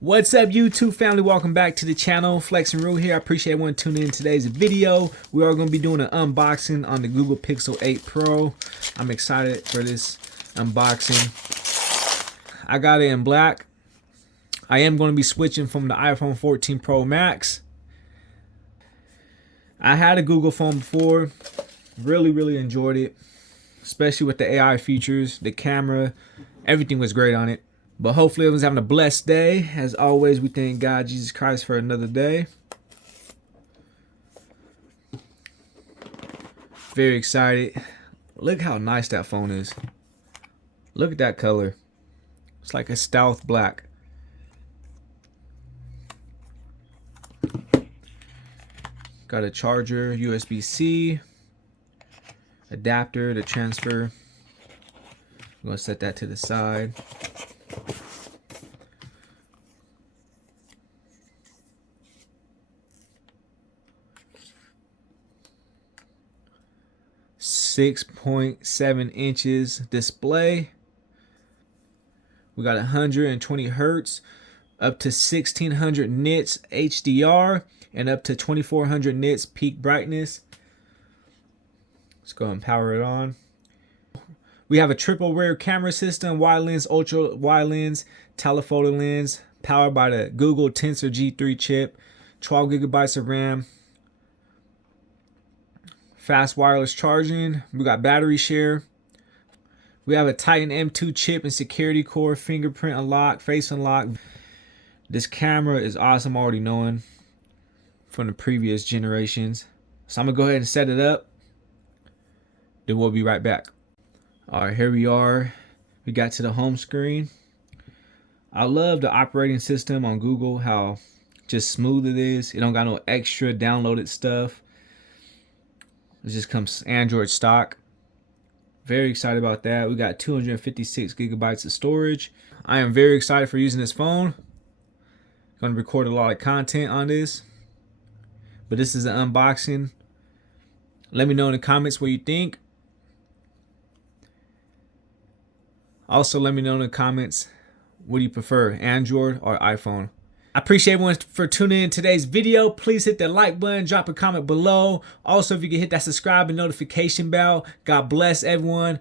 What's up, YouTube family? Welcome back to the channel. Flexxinruee here. I appreciate everyone tuning in today's video. We are going to be doing an unboxing on the Google Pixel 8 Pro. I'm excited for this unboxing. I got it in black. I am going to be switching from the iPhone 14 Pro Max. I had a Google phone before. Really enjoyed it, especially with the AI features, the camera, everything was great on it. But hopefully everyone's having a blessed day. As always, we thank God, Jesus Christ, for another day. Very excited. Look how nice that phone is. Look at that color. It's like a stealth black. Got a charger, USB-C, adapter to transfer. I'm gonna set that to the side. .7 inches display. We got 120 hertz, up to 1600 nits HDR, and up to 2400 nits peak brightness. Let's go and power it on. We have a triple rear camera system, wide lens, ultra wide lens, telephoto lens, powered by the Google Tensor G3 chip, 12 gigabytes of RAM. Fast wireless charging. We got battery share. We have a Titan M2 chip and security core, fingerprint unlock, face unlock. This camera is awesome, already knowing from the previous generations. So I'm gonna go ahead and set it up. Then we'll be right back. All right, here we are. We got to the home screen. I love the operating system on Google, how just smooth it is. It don't got no extra downloaded stuff. It just comes Android stock. Very excited about that. We got 256 gigabytes of storage. I am very excited for using this phone. Going to record a lot of content on this. But this is an unboxing. Let me know in the comments what you think. Also, let me know in the comments, what do you prefer, Android or iPhone? I appreciate everyone for tuning in today's video. Please hit the like button, drop a comment below. Also, if you can hit that subscribe and notification bell. God bless everyone.